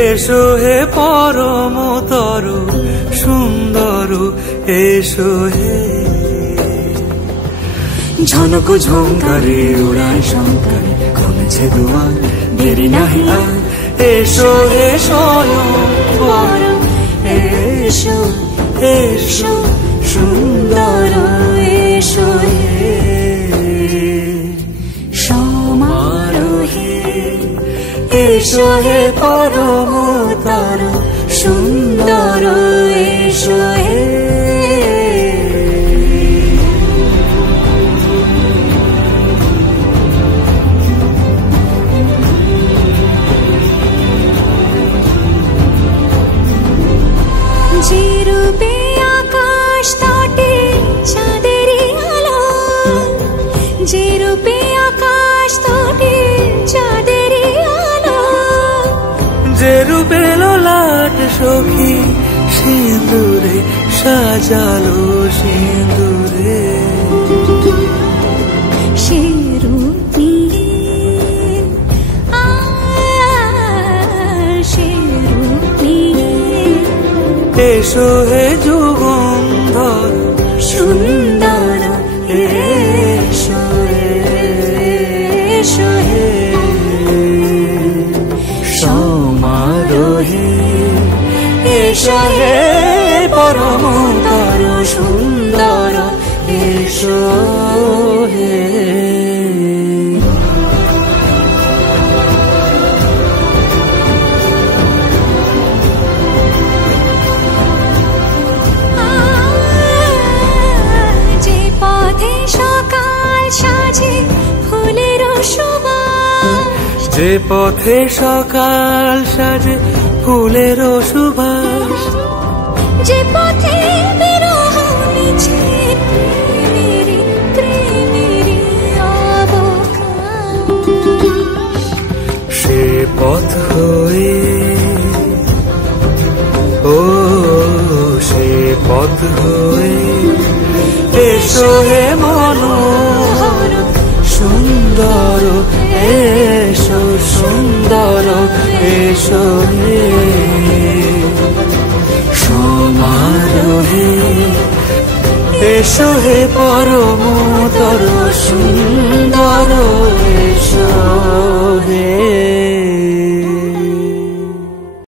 এসো হে পরমতর সুন্দর, এসো হে। ঝনক ঝঙ্কারে উড়ায় শঙ্কারে কমেছে দুয়ার, দেরি নাহি আর। এসো হে স্বয়ংবর, এসো এসো সুন্দর, এসো হে সমারোহে। এসো হে পরমতর সুন্দর, এসো হে। যে রূপে আকাশ তটে চাঁদেরই আলো, যে রূপে আকাশ তটে চাঁদেরই আলো, যে রূপে ললাট সখী সিঁদুরে সাজালো সিঁদুরে। সে রূপ নিয়ে সে রূপ নিয়ে এসো হে যুগন্ধর সুন্দর, এসো এসো হে সমারোহে। এসো হে পরমতর সুন্দর, এসো হে। যে পথে সকাল সাজে ফুলের সুবাস, যে পথে সকাল সাজে ফুলের সুবাস, যে পথে বিরহ মিছে প্রেমেরই প্রেমেরই অবকাশ, সে পথ হয়ে ও সে পথ হয়ে। এসো হে মনোহর সুন্দর, এসো সুন্দর, এসো হে সমারোহে। এসো হে পরমতর